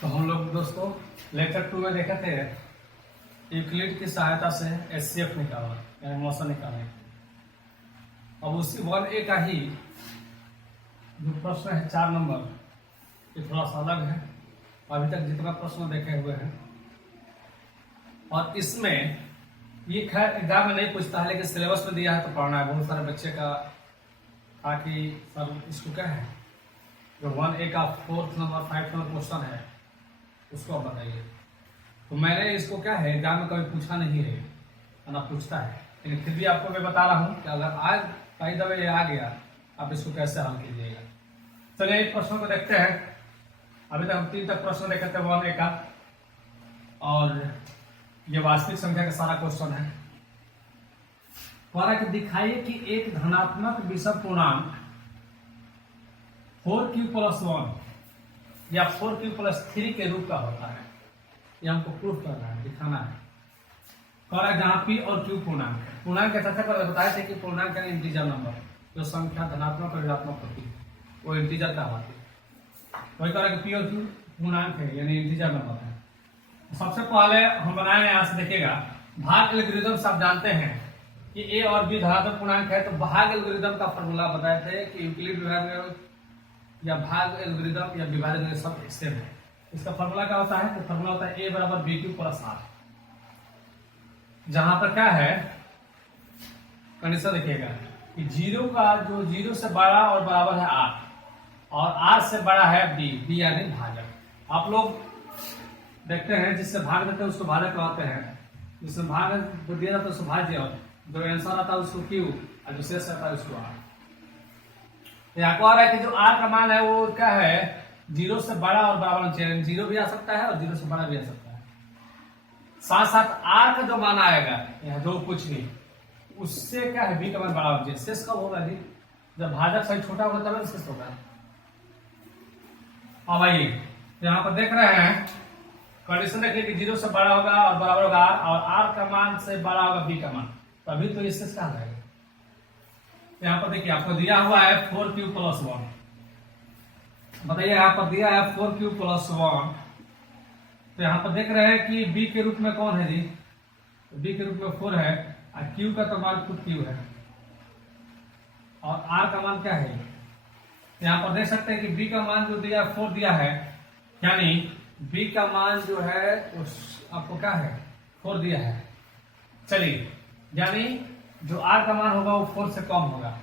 तो हम लोग दोस्तों लेक्चर 2 में देखे थे यूक्लिड की सहायता से एचसीएफ निकालना यानी मौसम निकालने। अब उसी 1A का ही जो प्रश्न है 4 नंबर, ये थोड़ा सा अलग है अभी तक जितना प्रश्न देखे हुए हैं। और इसमें ये खैर एग्जाम में नहीं पूछता है, लेकिन सिलेबस में दिया है तो पढ़ना है। बहुत सारे बच्चे का था कि सर इसको क्या है, जो 1A का 4th number 5th number question है उसको आप बताइए। तो मैंने इसको क्या है एग्जाम में कभी पूछा नहीं है, ना पूछता है, लेकिन फिर भी आपको मैं बता रहा हूँ कि अगर आज कई दफे ये आ गया आप इसको कैसे हल कीजिएगा। चलिए इस प्रश्न को देखते हैं। अभी तक हम 3 तक प्रश्न देखे थे 1A का, और ये वास्तविक संख्या का सारा क्वेश्चन है। कि दिखाइए कि एक धनात्मक विषम पूर्णांक 4q+1 या 4q+3 के रूप का होता है। ये हमको प्रूफ करना है, दिखाना है। जहां p और q पूर्णांक है। पूर्णांक के तथ्य पर बताए थे कि पूर्णांक का इंटीजर नंबर जो संख्या धनात्मक और ऋणात्मक होती है वो इंटीजर कहलाती है। वही कह रहा है कि p और q पूर्णांक है यानी इंटीजर नंबर है। सबसे पहले हम बनाए यहाँ से देखिएगा भाग एल्गोरिथम से आप जानते हैं कि a और b धनात्मक पूर्णांक है, तो भाग एल्गोरिथम का फॉर्मूला बताए थे कि यूक्लिड विभाग में या भाग एल्गोरिथम या विभाजन सब सेम है। इसका फॉर्मूला क्या होता है? तो फॉर्मूला होता है a बराबर b2+r। जहां पर क्या है कंडीशन देखिएगा कि जीरो का जो 0 से बड़ा और बराबर है r और r से बड़ा है b यानी भाजक। आप लोग देखते हैं जिससे भाग देते हैं उसको भाजक कहते हैं, जिससे भाग दिया जाता है उसको भाज्य, जो आंसर आता है उसको q और जो शेष आता है उसको r। यहाँ को आ रहा है कि जो r का मान है वो क्या है 0 से बड़ा और बराबर होना चाहिए। 0 भी आ सकता है और 0 से बड़ा भी आ सकता है। साथ साथ r का जो मान आएगा यहाँ जो कुछ भी उससे क्या है b का मान बड़ा होना चाहिए। शेष कब होगा जी? जब भाजक सही छोटा होगा तब शेष होगा। अब आइए यहाँ पर देख रहे हैं कंडीशन देखिए कि 0 से बड़ा होगा और बराबर होगा r, और r का मान से बड़ा होगा b का मान, तभी तो इससे क्या रहेगा। यहाँ पर देखिए आपको दिया हुआ है 4q+1। बताइए यहाँ पर दिया है 4q+1, तो यहाँ पर देख रहे हैं कि b के रूप में कौन है जी? तो b के रूप में 4 है और q का तो मान खुद q है और r का मान क्या है? यहाँ पर देख सकते हैं कि b का मान जो दिया 4 दिया है, यानी b का मान जो है उस आपको क्या है 4 दिया है। चलिए यानी जो r का मान होगा वो 4 से कम होगा,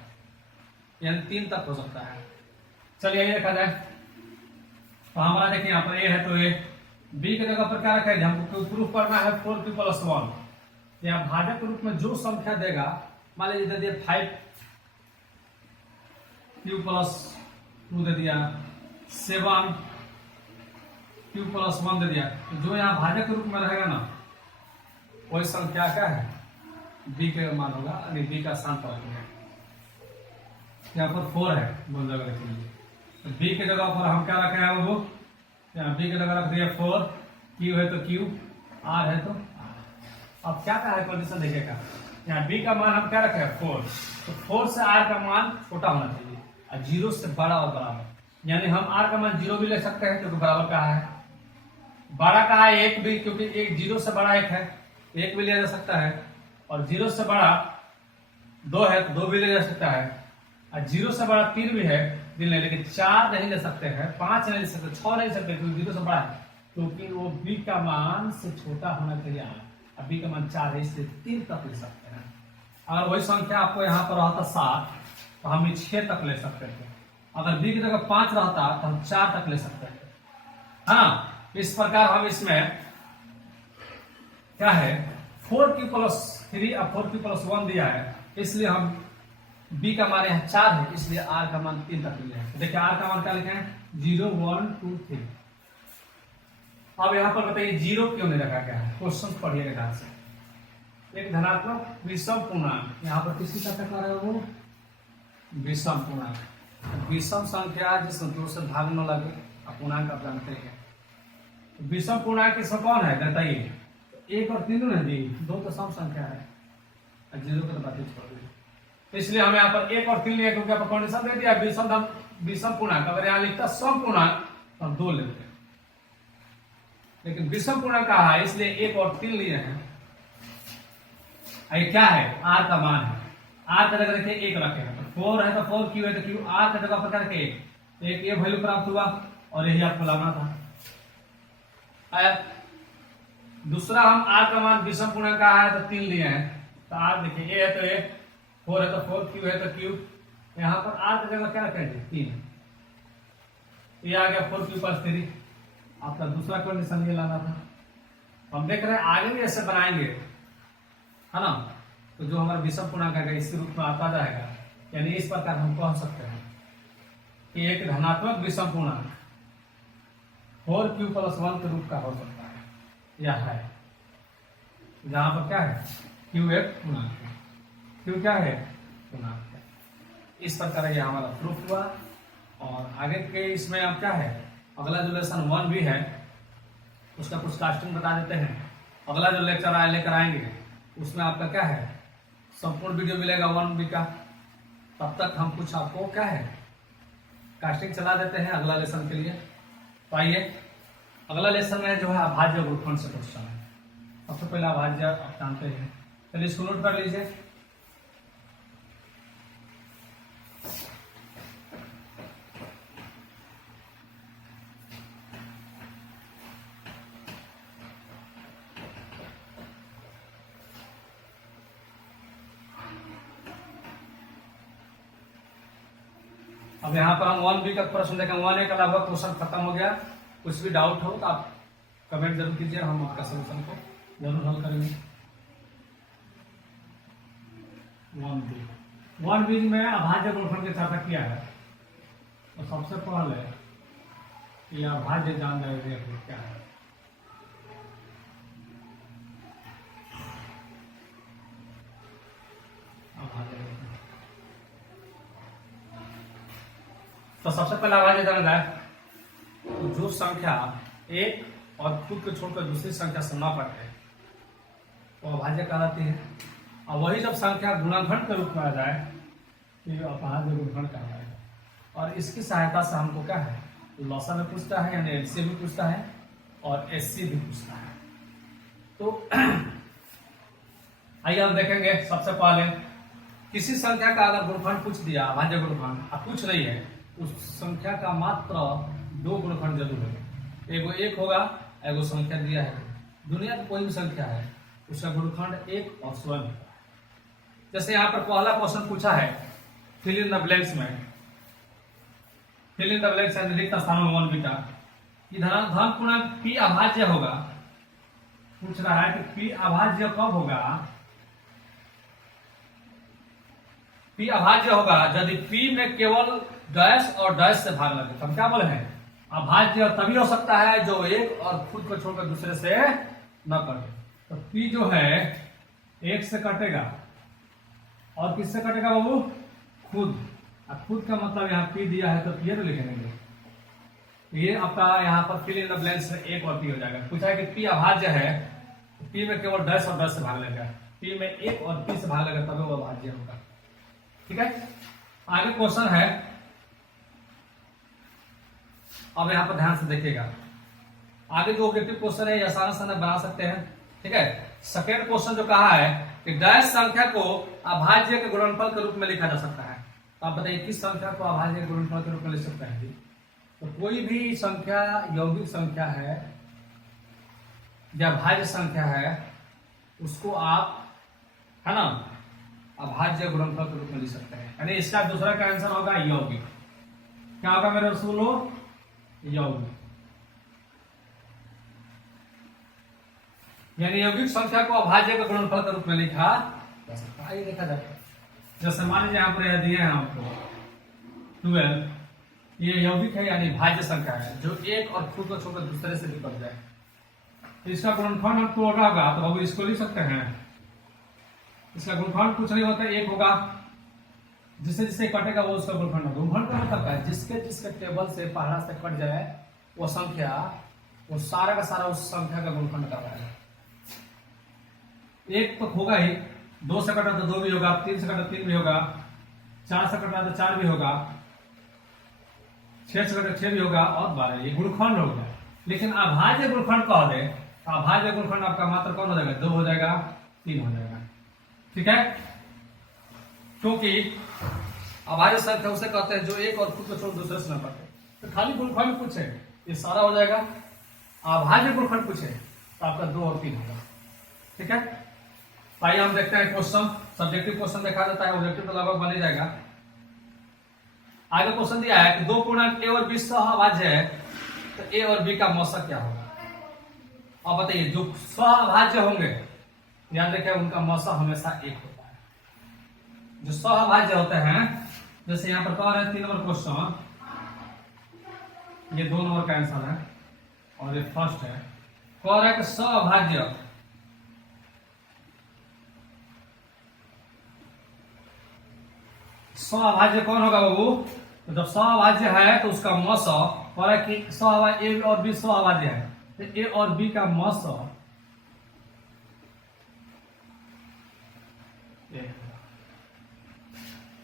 यानी 3 तक हो सकता है। चलिए ये देखा जाए तो हमारा देखिए यहाँ पर a है तो a, b की जगह पर क्या रखा है? हमको प्रूफ करना है 4q+1। यहाँ भाजक के रूप में जो संख्या देगा, मान लीजिए दे दिया 5q+2 दे दिया, 7q+1 दे दिया, तो जो यहाँ भाजक के रूप में रहेगा ना वही संख्या क्या है b के मान होगा, यानी b का स्थान पर रखेंगे। यहाँ पर 4 है बोल जगह रखेंगे, तो b के जगह पर हम क्या रखे हैं वो यहाँ b के जगह रख दिया 4, q है तो q, r है तो r। अब क्या है कंडीशन देखिएगा, यहाँ b का मान हम क्या रखे हैं 4, तो 4 से r का मान छोटा होना चाहिए और 0 से बड़ा और बराबर, यानी हम r का मान 0 भी ले सकते हैं क्योंकि बराबर का है, बड़ा का है 1 भी क्योंकि 0 से बड़ा 1 है, 1 भी लिया जा सकता है, और 0 से बड़ा 2 है तो 2 भी लिया जा सकता है, और 0 से बड़ा 3 भी है ले, लेकिन 4 नहीं ले सकते हैं, 5 नहीं ले सकते, 6 नहीं ले सकते क्योंकि 0 से बड़ा है, क्योंकि वो b का मान से छोटा होना चाहिए और b का मान 4 है इसलिए 3 तक ले सकते हैं। अगर वही संख्या आपको यहाँ पर रहता 7 तो हम 6 तक ले सकते थे, अगर b की जगह 5 रहता तो हम 4 तक ले सकते थे, है ना। इस प्रकार हम इसमें क्या है 4q+3 और 4q+1 दिया है, इसलिए हम b का मान यहाँ 4 है इसलिए r का मान 3 तक लिया है। देखिए r का मान क्या लिखे हैं 0 1 2 3। अब यहाँ पर बताइए 0 क्यों नहीं रखा गया है? क्वेश्चन पढ़िएगा ध्यान से। एक धनात्मक विषम पूर्णांक, यहाँ पर किसकी चर्चा कर रहे हो? विषम पूर्णांक, विषम संख्या जिसमें 2 से भाग न लगे, पूर्णांक आप जानते हैं। विषम पूर्णांक इसमें कौन है बताइए? 1 और 3 है जी, 2 तो सम संख्या है, 0 को तो बात छोड़ दी, इसलिए हम यहाँ पर 1 और 3 लिए क्योंकि आपको कंडीशन दे दिया विषम पूर्णांक। अगर यहाँ लिखता सम पूर्णांक तो हम 2 लेते हैं, लेकिन विषम पूर्णांक कहा है इसलिए 1 और 3 लिए हैं। ये क्या है, आर का मान है, आर का जगह देखिए 1 रखे हैं, तो 4 है तो 4, क्यू है तो क्यू, आर का जगह पर रखे 1, ये वैल्यू प्राप्त हुआ और यही आपको लाना था। आया दूसरा, हम आर का मान विषम पूर्णांक का है तो 3 लिए हैं, तो आर देखिए ए है तो ए, 4 है तो 4, क्यू है तो क्यू, यहाँ पर आर की जगह क्या रखेंगे 3, ये आ गया 4q+3। आपका दूसरा कंडीशन ये लाना था। हम देख रहे हैं आगे भी ऐसे बनाएंगे, है ना, तो जो हमारा विषम पूर्णांक है इसके रूप में आता जाएगा। यानी इस प्रकार हम कह सकते हैं कि एक धनात्मक विषम पूर्णांक 4q+1 के रूप का हो सकता है, यह है जहां पर क्या है q एक पूर्णांक है, q क्या है पूर्णांक है। इस प्रकार यह हमारा प्रूफ हुआ। और आगे के इसमें अब क्या है, अगला जो लेसन 1 भी है उसका कुछ कास्टिंग बता देते हैं। अगला जो लेक्चर लेकर आएंगे उसमें आपका क्या है संपूर्ण वीडियो मिलेगा 1B का। तब तक हम कुछ आपको क्या है कास्टिंग चला देते हैं अगला लेसन के लिए। तो आइए अगला लेसन में जो है अभाज्य गुणनफल से क्वेश्चन है। सबसे पहले अभाज्य आप जानते हैं, चलिए इसको नोट कर लीजिए। अब यहाँ पर हम 1B का प्रश्न देखें, 1A का लगभग क्वेश्चन खत्म हो गया। कुछ भी डाउट हो तो आप कमेंट जरूर कीजिए, हम आपका सोल्यूशन को जरूर हल करेंगे। 1B में अभाज्य गुणनफल की चर्चा किया है, तो सबसे पहले ये अभाज्य जान रहे क्या है। तो सबसे पहला अभाज्य जाना जाए तो जो संख्या एक और खुद को छोड़कर दूसरी संख्या से न कटे वो अभाज्य कहलाती है। और वही जब संख्या गुणनखंड के रूप में आ जाए तो अभाज्य गुणनखंड कहलाएगा। और इसकी सहायता से हमको क्या है लॉसा में पूछता है, यानी एलसीएम भी पूछता है और एससी भी पूछता है। तो आइए हम देखेंगे सबसे पहले किसी संख्या का अगर गुणनखंड पूछ दिया अभाज्य गुणनखंड अब पूछ रही है, उस संख्या का मात्र 2 गुणनखंड जरूर है। एगो 1 होगा, एगो संख्या दिया है, दुनिया की कोई भी संख्या है उसका गुणनखंड 1 और स्वयं है। जैसे यहाँ पर पहला क्वेश्चन पूछा है फिल इन द ब्लैंक्स में, फिल इन द ब्लैंक्स रिक्त स्थानों में 1B का धन पूर्णांक p अभाज्य होगा। पूछ रहा है कि p अभाज्य कब होगा, p अभाज्य होगा यदि p में केवल डैश और डैश से भाग लगे। हम क्या बोले हैं अभाज्य तभी हो सकता है जो एक और खुद को छोड़कर दूसरे से न कटे। तो p जो है 1 से कटेगा और किससे कटेगा बाबू खुद। अब खुद का मतलब यहाँ p दिया है तो p तो लिखेंगे, ये आपका यहाँ पर फिल इन द ब्लैंक्स में 1 और p हो जाएगा। पूछा है कि p अभाज्य है, p में केवल डैश और डैश से भाग लगेगा, p में 1 और p से भाग लगेगा तभी वो अभाज्य होगा। ठीक है, आगे क्वेश्चन है, अब यहाँ पर ध्यान से देखिएगा। आगे जो ऑब्जेक्टिव क्वेश्चन है आसान आसान बना सकते हैं। ठीक है, सेकेंड क्वेश्चन जो कहा है कि डैश संख्या को अभाज्य के गुणनफल के रूप में लिखा जा सकता है। तो आप बताइए किस संख्या को अभाज्य के गुणनफल के रूप में लिख सकते हैं। तो कोई भी संख्या यौगिक संख्या है या भाज्य संख्या है उसको आप है ना अभाज्य गुणनफल के रूप में लिख सकते हैं। यानी इसका दूसरा का आंसर होगा यौगिक। क्या होगा मेरे रसूलो यौगिक, यानी यौगिक संख्या को अभाज्य के गुणनफल के रूप में लिखा जा सकता है। ये देखा जाता है जैसे मान लीजिए यहाँ पर यह दिए हैं आपको 12, ये यौगिक है यानी भाज्य संख्या है जो एक और खुद को छोड़कर दूसरे से निकल जाए। तो इसका गुणनफल हम तोड़ा होगा तो अब इसको लिख सकते हैं। इसका गुणनफल कुछ नहीं होता, 1 होगा, जिससे जिससे कटेगा वो उसका गुणनफल होगा। गुणनफल का मतलब है जिसके जिसके टेबल से पहला से कट जाए वो संख्या वो सारा का सारा उस संख्या का गुणनफल कर रहा है। 1 तो होगा ही, 2 से कटा तो 2 भी होगा, 3 से कटा 3 भी होगा, 4 से कटा तो 4 भी होगा, 6 से कटा 6 भी होगा और 12। ये गुणनफल हो गया। लेकिन अभाज्य गुणनखंड कह दे तो अभाज्य गुणनखंड आपका मात्र कौन हो जाएगा, 2 हो जाएगा, 3 हो जाएगा। ठीक है, क्योंकि अभाज्य संख्या उसे कहते हैं जो एक और खुद को छोड़ दूसरे से न पड़े। तो खाली गुणनखंड पूछे ये सारा हो जाएगा, अभाज्य गुणनखंड पूछे तो आपका 2 और 3 होगा। ठीक है, आइए हम देखते हैं क्वेश्चन। सब्जेक्टिव क्वेश्चन देखा जाता है, ऑब्जेक्टिव तो लगभग बन ही जाएगा। आगे क्वेश्चन दिया है कि 2 पूर्णांक a और b सहअभाज्य है, तो a और b का मौसा क्या होगा। अब बताइए, जो सहअभाज्य होंगे याद रखिए उनका मौसा हमेशा 1 होता है। जो सहअभाज्य होते हैं, जैसे यहाँ पर कौन है 3 नंबर क्वेश्चन, ये 2 नंबर का आंसर है और ये फर्स्ट है। कह रहा है कि सहअभाज्य सहअभाज्य कौन होगा बाबू, तो जब सहअभाज्य है तो उसका मौसा, कह रहा है कि सहअभाज्य ए और बी सहअभाज्य है तो ए और बी का मौसा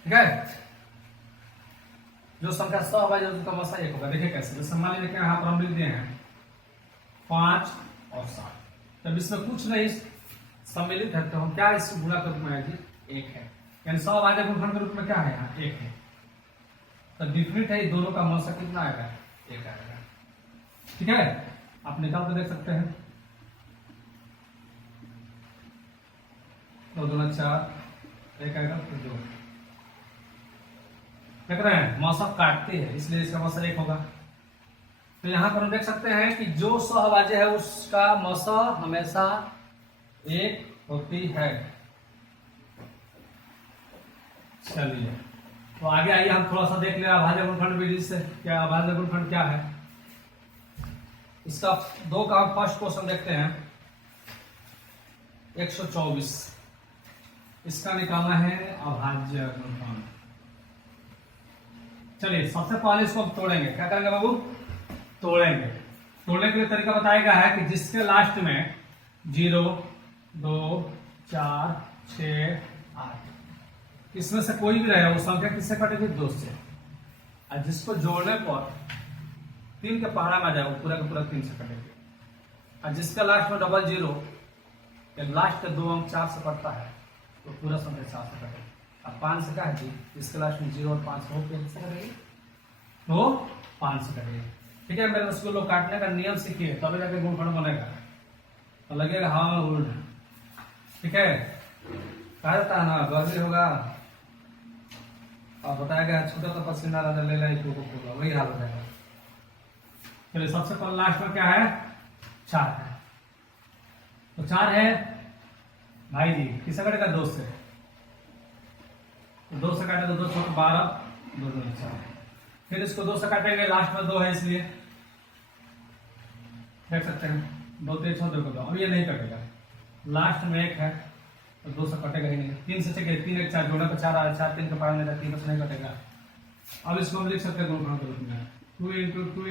ठीक है। जो संख्या सहअभाज्य है उसका मौसा 1 होगा। देखिए कैसे, जैसे मान लीजिए यहाँ पर हम लिख दिए हैं 5 और 7, जब इसमें कुछ नहीं सम्मिलित है तो हम क्या इससे गुणा कर दूंगा जी, 1 है, यानी सहअभाज्य गुणनखंड के रूप में क्या है यहाँ 1 है। तो डिफरेंट है, दोनों का मौसा कितना आएगा, 1 आएगा। ठीक है, आप निकाल कर देख सकते हैं, 2 दूना 4, 1 आएगा फिर 2। देख रहे हैं मौसा काटते हैं इसलिए इसका मौसा 1 होगा। तो यहां पर हम देख सकते हैं कि जो सहअभाज्य है उसका मौसा हमेशा 1 होती है। चलिए तो आगे आइए हम थोड़ा सा देख ले अभाज्य गुणनखंड विधि से क्या अभाज्य गुणनखंड क्या है। इसका 2 का हम फर्स्ट क्वेश्चन देखते हैं, 124 इसका निकालना है अभाज्य गुणनखंड। चलिए सबसे पहले इसको हम तोड़ेंगे, क्या करेंगे बाबू, तोड़ेंगे। तोड़ने के लिए तरीका बताया गया है कि जिसके लास्ट में 0, 2, 4, 6, 8 इसमें से कोई भी रहेगा वो संख्या किससे कटेगी, 2 से। और जिसको जोड़ने पर 3 के पहाड़ा में आ जाए वो पूरा का पूरा 3 से कटेगी। और जिसका लास्ट में डबल 0 या लास्ट के 2 अंक 4 से कटता है तो पूरा संख्या 4 से कटेगी। अब 5 से क्या है जी, जिसके लास्ट में 0 और 5 हो किससे कटेगी, तो 5 से कटेगी। ठीक है, मेरे उसको लोग काटने का नियम सीखिए तभी जाके गुणनखंड बनेगा, तो लगेगा हाँ उल्ट। ठीक है, कहा जाता है ना गर्मी होगा और बताया गया छोटा तो पसीना ले ला को वही हाल हो जाएगा। चलिए सबसे पहले लास्ट में क्या है, 4 है, तो 4 है भाई जी किससे कटेगा, 2 से। तो 2 से काटे तो 2 छोड़ 12, 2 2 4। फिर इसको 2 से काटेंगे, लास्ट में 2 है इसलिए देख सकते हैं 2 3 छोड़ 2 अब ये नहीं कटेगा, लास्ट में 1 है तो 2 से कटेगा ही नहीं। 3 से चलिए 3 1 4 जोड़ने पर 4 आ 4 3 के पार में 3 से नहीं कटेगा। अब इसको हम लिख सकते हैं गुणनखंड के रूप में 2 × 2 ×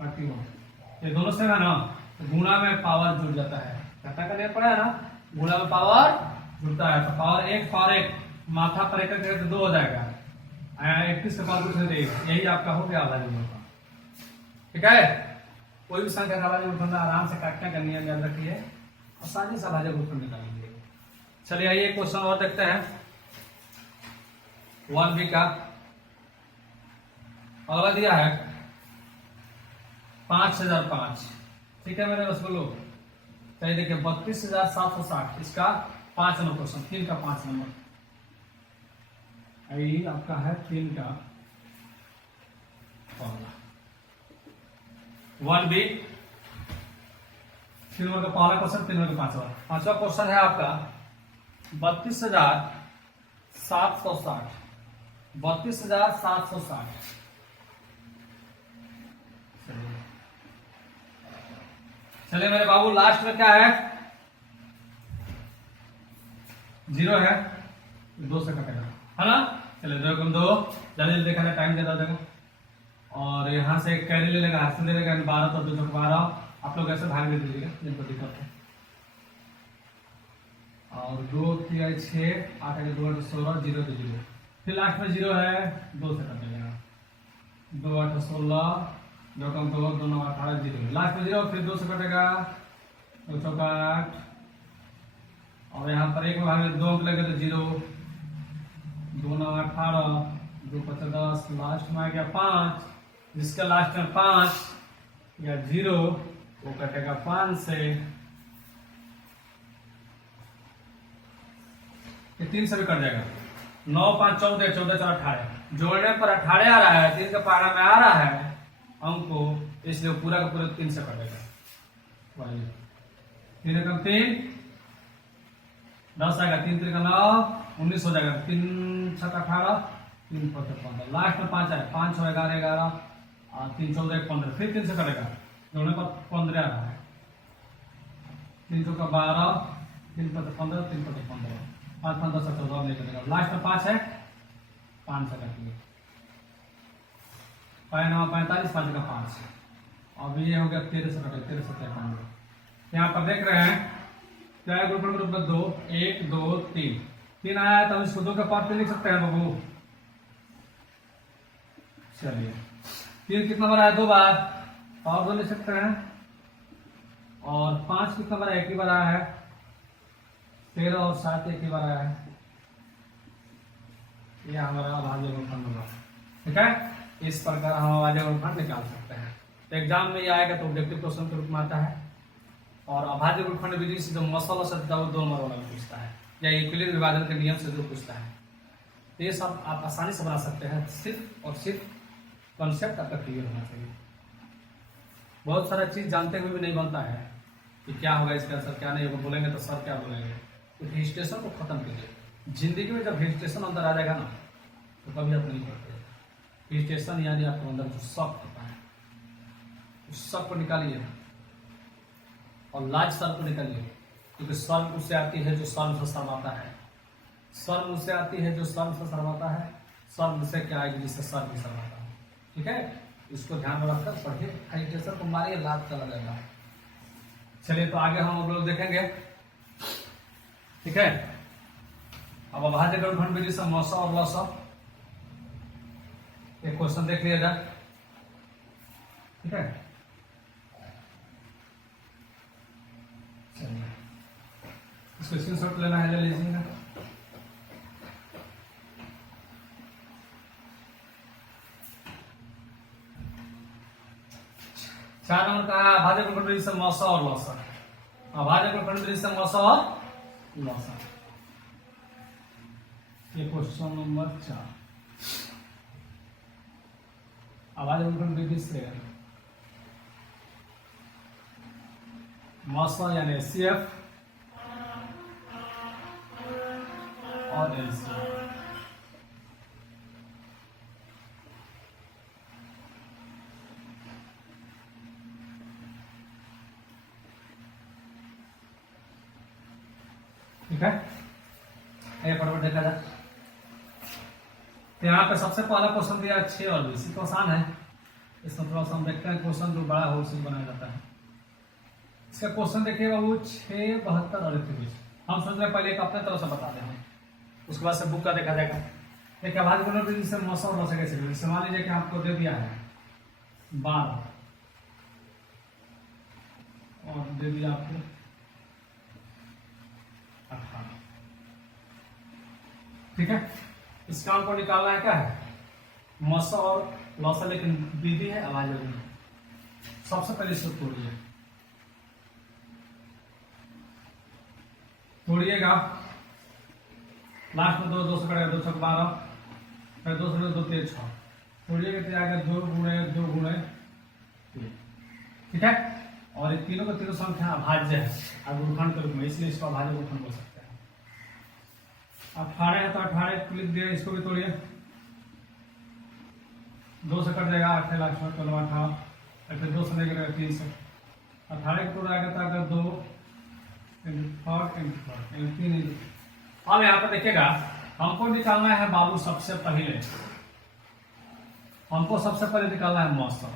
31। ये दोनों से है ना, तो गुणा में पावर जुड़ जाता है, घटा का नियम पड़ा है ना, गुणा में पावर जुड़ता है तो पावर 1 माथा पर 1 तो 2 हो जाएगा, 31 के पावर कुछ नहीं देगा, यही आपका हो गया अभाज्य गुणनखंड। ठीक है, कोई भी संख्या का अभाज्य गुणनखंड आराम से काटने का नियम याद रखिए, आसानी से अभाज्य गुणनखंड निकालेंगे। चलिए आइए क्वेश्चन और देखते हैं 1b का। अगला दिया है 5005। ठीक है मेरे रसगुल्लो, चाहिए देखिए 32,760 इसका 5 नंबर क्वेश्चन, 3 का 5 नंबर आई आपका है 3 का पहला 1b 3 नंबर का पहला क्वेश्चन, 3 नंबर का 5वां क्वेश्चन है आपका 32,760 32,760। चलिए मेरे बाबू लास्ट में क्या है, 0 है, 2 से कटेगा है ना। चलिए 2 × 2 जल्दी देखा है, टाइम ज्यादा देगा और यहाँ से कैरी ले लेगा, हाथ से ले लेगा 12 तो 2 × 12। आप लोग ऐसे भाग दे दीजिएगा जिनको दिक्कत है। और 2 3 6 8 2 16 0 तो 0, फिर लास्ट में 0 है 2 से कट जाएगा, 2 8 16 2 कम 2, 2 9 18 0, लास्ट में 0, फिर 2 से कटेगा 2 चौका 8, और यहाँ पर 1 में भाग 2 अंक लगे तो 0, 2 9 18, 2 5 10, लास्ट में आ गया 5, जिसका लास्ट में 5 या 0 वो कटेगा 5 से, ये 3 से भी कट जाएगा। 9 5 14, 14 4 18, जोड़ने पर 18 आ रहा है, 3 का पारा में आ रहा है अंक को, इसलिए पूरा का पूरा 3 से कटेगा। 3 एकम 3, 10 आएगा, 3 3 का 9, 19 हो जाएगा, 3 6 18, 3 5 15, लास्ट में 5 आए, 5 6 11 11, और 3 14 15, फिर 3 से कटेगा, जोड़ने पर 15 आ रहा है, 3 चौका 12, 3 5 15, 3 5 15, 5 5 10 14 नहीं कटेगा, लास्ट में 5 है, 5 से कटेंगे, 5 9 45, 5 का 5, अब ये हो गया 13 से कटेगा, 13 से 53। यहाँ पर देख रहे हैं क्या है, ग्रुप नंबर 2, 1 2 3, 3 आया है, तो इसको 2 के पार्ट पे लिख सकते हैं बाबू। चलिए 3 कितना बार आया, 2 बार, और 2 लिख सकते हैं, और 5 कितना बार, 1 ही बार आया है, 13 और 7 1 ही बार आया है, यह हमारा अभाज्य गुणनखंड होगा। ठीक है, इस प्रकार हम अभाज्य गुणनखंड निकाल सकते हैं। तो एग्जाम में ये आएगा तो ऑब्जेक्टिव क्वेश्चन के रूप में आता है, और अभाज्य गुणनखंड विधि से जो मसल से 2 नंबर वाला पूछता है, या यूक्लिड विभाजन के नियम से जो पूछता है, तो ये सब आप आसानी से बना सकते हैं, सिर्फ और सिर्फ कॉन्सेप्ट आपका क्लियर होना चाहिए। बहुत सारा चीज जानते हुए भी नहीं बनता है कि क्या होगा इसका आंसर, क्या नहीं होगा, बोलेंगे तो सर क्या बोलेंगे। तो हिस्टेशन को खत्म कीजिए। जिंदगी में जब हिस्टेशन अंदर आ जाएगा ना, तो कभी आप नहीं करते। हिस्टेशन यानी आपके अंदर जो शक होता है, उस शक को निकालिए और लाज सर को निकालिए, क्योंकि शर्म उससे आती है जो शर्म से शर्माता है, शर्म उससे आती है जो शर्म से शर्माता है, शर्म से क्या आएगी जिससे शर्म भी शर्माता है। ठीक है, इसको ध्यान में रखकर पढ़िए, हाइड्रेशन को मारिए, लाभ चला जाएगा। चलिए तो आगे हम लोग देखेंगे। ठीक है, अब अभाज्य गुणनखंड विधि से मौसा और लौसा एक क्वेश्चन देख लिया जाए। ठीक है, चलिए इसको स्क्रीनशॉट लेना है, ले लीजिएगा। चार नंबर का है अभाज्य गुणनखंड विधि से मौसा और लौसा। अभाज्य गुणनखंड विधि से मौसा और लौसा, ये क्वेश्चन नंबर 4। अभाज्य गुणनखंड विधि से मौसा यानी CF और LCF। ठीक है, ये फटाफट देखा जाए। यहाँ पे सबसे पहला क्वेश्चन दिया 6 और 20, तो आसान है। इसमें थोड़ा सा हम देखते हैं, क्वेश्चन जो बड़ा हो उसी बनाया जाता है। इसका क्वेश्चन देखिए बाबू 6 72 और 21। हम सोच रहे हैं पहले एक अपने तरफ से बता दें, उसके बाद से बुक का देखा जाएगा। देखिए अभाज्य गुणनखंड विधि से मौसा और लौसा कैसे, जैसे मान लीजिए कि आपको दे दिया है 12 और दे दिया आपको 18। ठीक है, इसका हमको निकालना है क्या है, मौसा और लौसा, लेकिन विधि है अभाज्य गुणनखंड। सबसे पहले इसको तोड़िएगा, लास्ट में 2 2 से करेगा, 2 6 12, फिर 2 से 2 3 6, तोड़िएगा तो आएगा 2 गुणे 2 गुणे 3। ठीक है, और ये तीनों का तीनों संख्या अभाज्य है गुणनखंड के रूप में, इसलिए इसको अभाज्य गुणनखंड बोल सकते हैं। 18 है तो 18 लिख दिया, इसको भी तोड़िए, 2 से कट जाएगा 8 लास्ट में, 16 18, फिर 2 से नहीं करेगा 3 से, 18 को तोड़ाएगा तो अगर 2 3। अब यहाँ पर देखिएगा, हमको निकालना है बाबू सबसे पहले, हमको सबसे पहले निकालना है मौसा।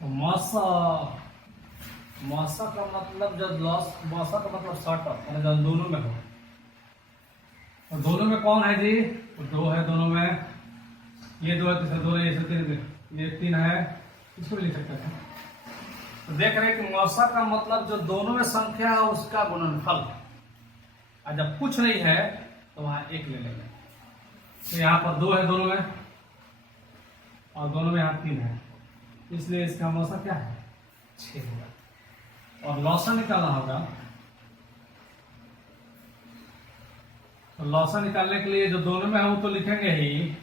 तो मौसा का मतलब जब लॉस, मौसा का मतलब शॉर्ट ऑफ, जब दोनों में हो, और दोनों में कौन है जी, तो 2 है दोनों में, ये 2 है, तीसरा 2 है, ये 3, ये 3 है, इसको भी लिख सकते हैं। तो देख रहे हैं कि मौसा का मतलब जो दोनों में संख्या है उसका गुणनफल, और जब कुछ नहीं है तो वहां 1 ले लेंगे। तो यहाँ पर 2 है दोनों में, और दोनों में यहाँ 3 है, इसलिए इसका मौसा क्या है 6 होगा। और लौसा निकालना होगा, तो लौसा निकालने के लिए जो दोनों में है वो तो लिखेंगे ही,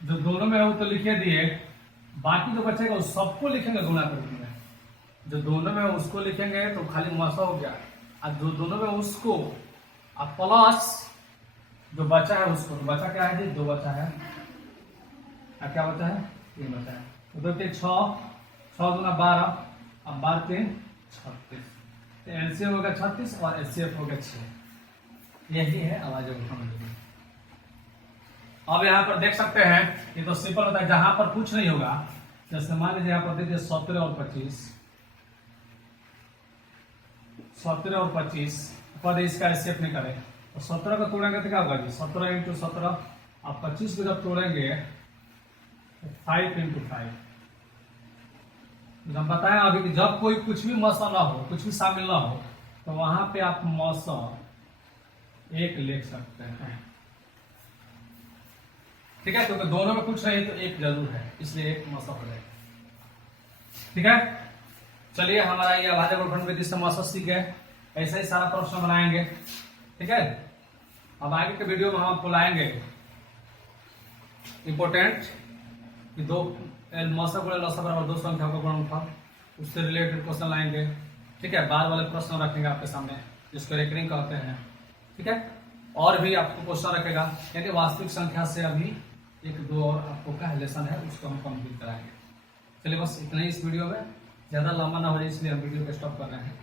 जो दोनों में है वो तो लिखे दिए, बाकी जो बचेगा उस सबको लिखेंगे गुणा करके में। जो दोनों में है उसको लिखेंगे तो खाली मौसा हो गया, और जो दोनों में उसको और प्लस जो बचा है उसको, तो बचा क्या है जी 2 बचा है, और क्या बचा है 3 बचा है। तो 2 3 6, 6 दूना 12, अब 12 3 36, तो एलसीएम हो गया 36 और एचसीएफ हो गया 6। यही है अभाज्य गुणनफल। अब यहाँ पर देख सकते हैं ये तो सिंपल होता है, जहां पर कुछ नहीं होगा, जैसे मान लीजिए यहाँ पर देखिए 17 और 25, 17 और 25 पद इसका एचसीएफ निकाले, तो 17 को तोड़ेंगे तो क्या होगा जी 17 इंटू 17, अब 25 को जब तोड़ेंगे तो 5 इंटू 5। जब बताएं अभी कि जब कोई कुछ भी मौसा ना हो, कुछ भी शामिल ना हो, तो वहां पे आप मौसा 1 लिख सकते हैं, ठीक है, क्योंकि दोनों में कुछ नहीं तो 1 जरूर है, इसलिए 1 मौसा हो जाएगा। ठीक है, चलिए हमारा ये अभाज्य गुणनफल विधि से मौसा सीख गए, ऐसे ही सारा प्रश्न बनाएंगे। ठीक है, अब आगे के वीडियो में हम आपको लाएंगे इंपोर्टेंट कि 2 मौसा गुणे लौसा बराबर 2 संख्या का गुणनफल, उससे रिलेटेड क्वेश्चन लाएंगे। ठीक है, बाद वाले प्रश्न रखेंगे आपके सामने, जिसको रेकरिंग कहते हैं। ठीक है, और भी आपको क्वेश्चन रखेगा, यानी वास्तविक संख्या से अभी 1 2 और आपको क्या लेसन है उसको हम कंप्लीट कराएंगे। चलिए बस इतना ही इस वीडियो में, ज्यादा लंबा ना हो जाए इसलिए हम वीडियो को स्टॉप कर रहे हैं।